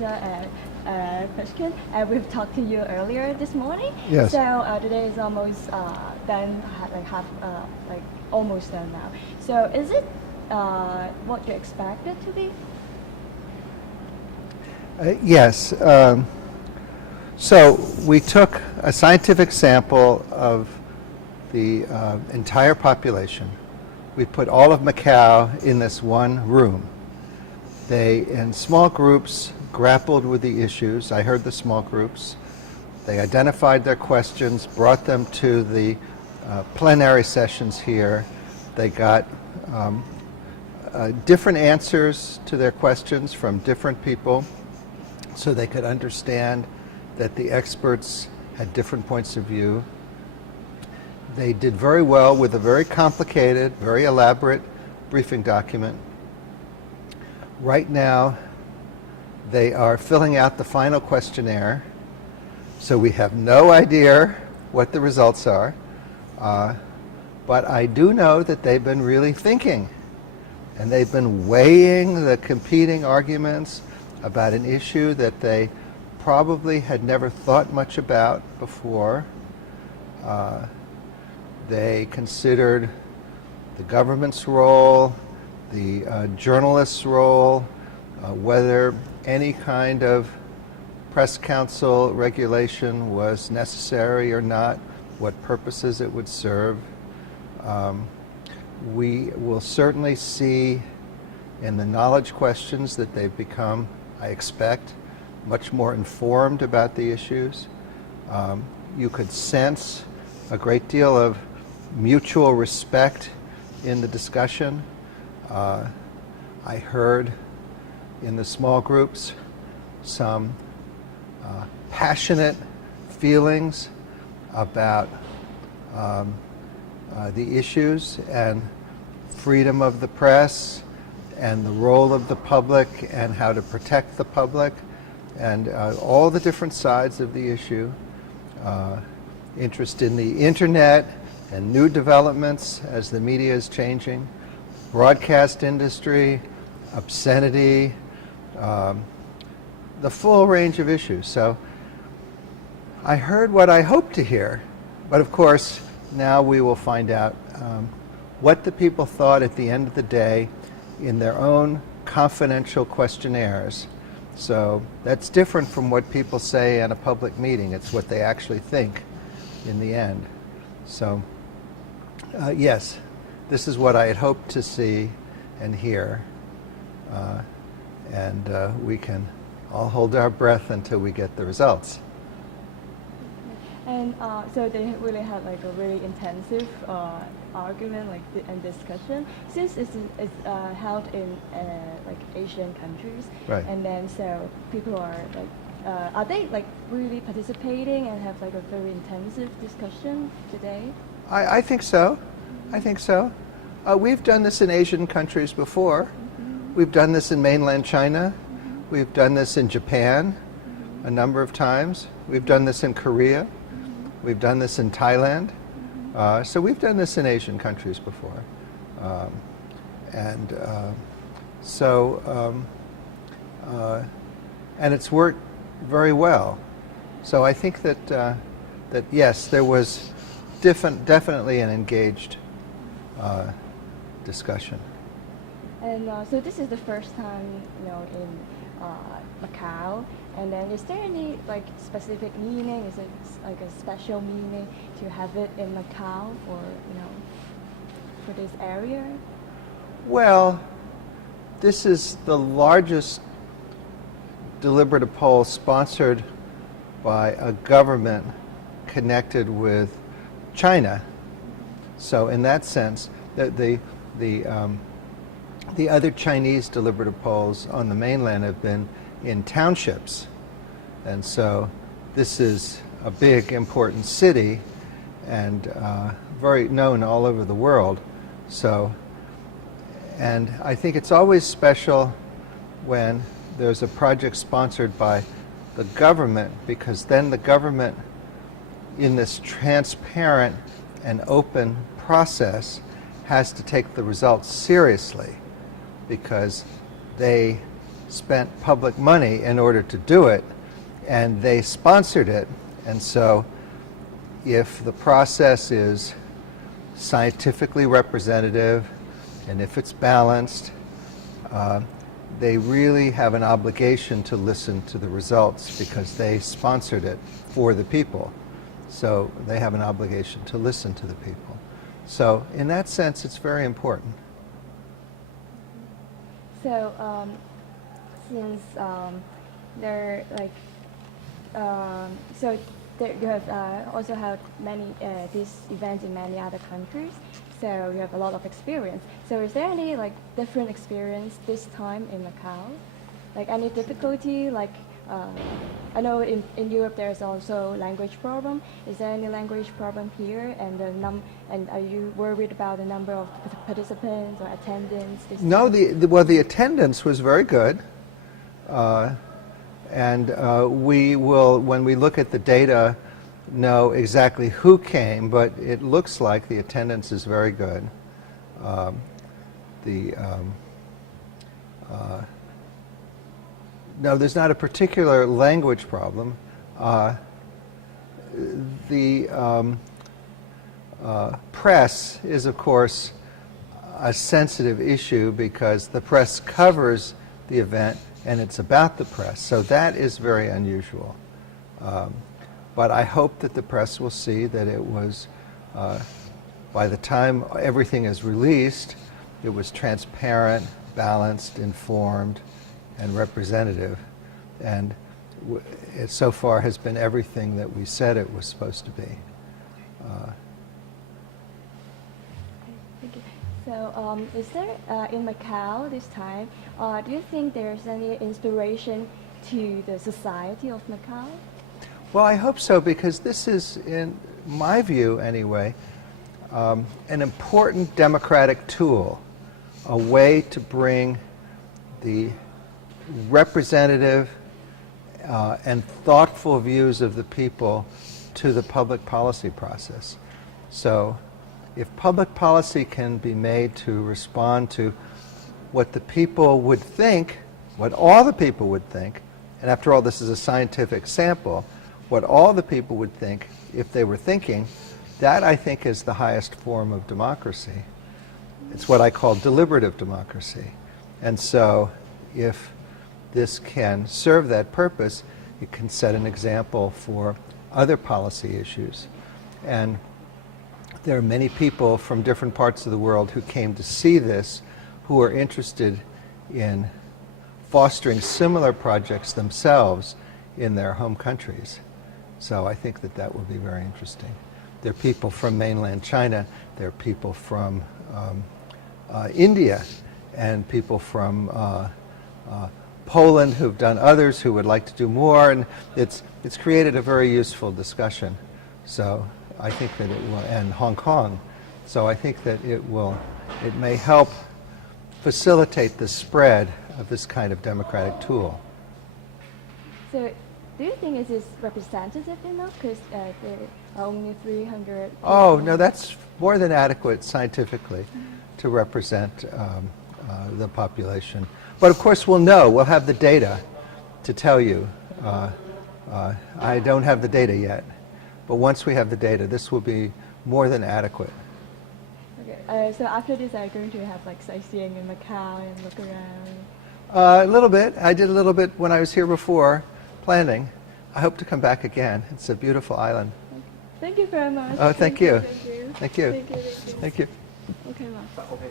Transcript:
Fishkin, we've talked to you earlier this morning. Yes. So today is almost done, almost done now. So is it what you expected to be? Yes. So we took a scientific sample of the entire population. We put all of Macau in this one room. They, in small groups, grappled with the issues. I heard the small groups. They identified their questions, brought them to the plenary sessions here. They got different answers to their questions from different people so they could understand that the experts had different points of view. They did very well with a very complicated, very elaborate briefing document. Right now, they are filling out the final questionnaire, so we have no idea what the results are. But I do know that they've been really thinking, and they've been weighing the competing arguments about an issue that they probably had never thought much about before. They considered the government's role, the journalist's role, whether any kind of press council regulation was necessary or not, what purposes it would serve. We will certainly see in the knowledge questions that they've become, I expect, much more informed about the issues. You could sense a great deal of mutual respect in the discussion. I heard in the small groups some passionate feelings about the issues and freedom of the press and the role of the public and how to protect the public and all the different sides of the issue. Interest in the internet and new developments as the media is changing, broadcast industry, obscenity, the full range of issues. So I heard what I hoped to hear, but of course now we will find out what the people thought at the end of the day in their own confidential questionnaires. So that's different from what people say in a public meeting. It's what they actually think in the end. So yes, this is what I had hoped to see and hear. And we can all hold our breath until we get the results. And so they really had like a really intensive argument and discussion. Since it's held in like Asian countries, Right. And then so people are they like really participating and have like a very intensive discussion today? I think so. I think so. We've done this in Asian countries before. We've done this in mainland China. We've done this in Japan a number of times. We've done this in Korea. We've done this in Thailand. So we've done this in Asian countries before. And it's worked very well. So I think that yes, there was definitely an engaged discussion. And so this is the first time, in Macau. And then is there any like specific meaning? Is it like a special meaning to have it in Macau or, for this area? Well, this is the largest deliberative poll sponsored by a government connected with China. So in that sense, the other Chinese deliberative polls on the mainland have been in townships. And so this is a big, important city and very known all over the world. So, and I think it's always special when there's a project sponsored by the government, because then the government, in this transparent and open process, has to take the results seriously, because they spent public money in order to do it, and they sponsored it. And so if the process is scientifically representative and if it's balanced, they really have an obligation to listen to the results because they sponsored it for the people. So they have an obligation to listen to the people. So in that sense, it's very important. So since there like so there you have also have many these events in many other countries, so you have a lot of experience. So is there any like different experience this time in Macau? Like any difficulty? Like I know in Europe there's also language problem. Is there any language problem here? And and are you worried about the number of participants or attendants? No, the attendance was very good. And we will, when we look at the data, know exactly who came, but it looks like the attendance is very good. No, there's not a particular language problem. The press is, of course, a sensitive issue because the press covers the event and it's about the press. So that is very unusual. But I hope that the press will see that it was, by the time everything is released, it was transparent, balanced, informed, and representative. And it so far has been everything that we said it was supposed to be. Thank you. So is there, in Macau this time, do you think there's any inspiration to the society of Macau? Well, I hope so, because this is, in my view anyway, an important democratic tool, a way to bring the representative and thoughtful views of the people to the public policy process. So if public policy can be made to respond to what the people would think, what all the people would think, and after all this is a scientific sample, what all the people would think if they were thinking, that I think is the highest form of democracy. It's what I call deliberative democracy. And so if this can serve that purpose, it can set an example for other policy issues. And there are many people from different parts of the world who came to see this, who are interested in fostering similar projects themselves in their home countries. So I think that that will be very interesting. There are people from mainland China, there are people from India, and people from Poland who've done others, who would like to do more, and it's created a very useful discussion. So I think that it will, and Hong Kong. So I think that it may help facilitate the spread of this kind of democratic tool. So do you think it is representative enough? Because there are only 300 people. Oh, no, that's more than adequate scientifically to represent the population. But of course we'll know, we'll have the data to tell you. I don't have the data yet, but once we have the data, this will be more than adequate. Okay, so after this, are you going to have like sightseeing in Macau and look around? A little bit. I did a little bit when I was here before, planning. I hope to come back again. It's a beautiful island. Okay. Thank you very much. Oh, thank you. Thank you. Thank you. Thank you. Thank you. Thank you. Okay, Ma. Okay.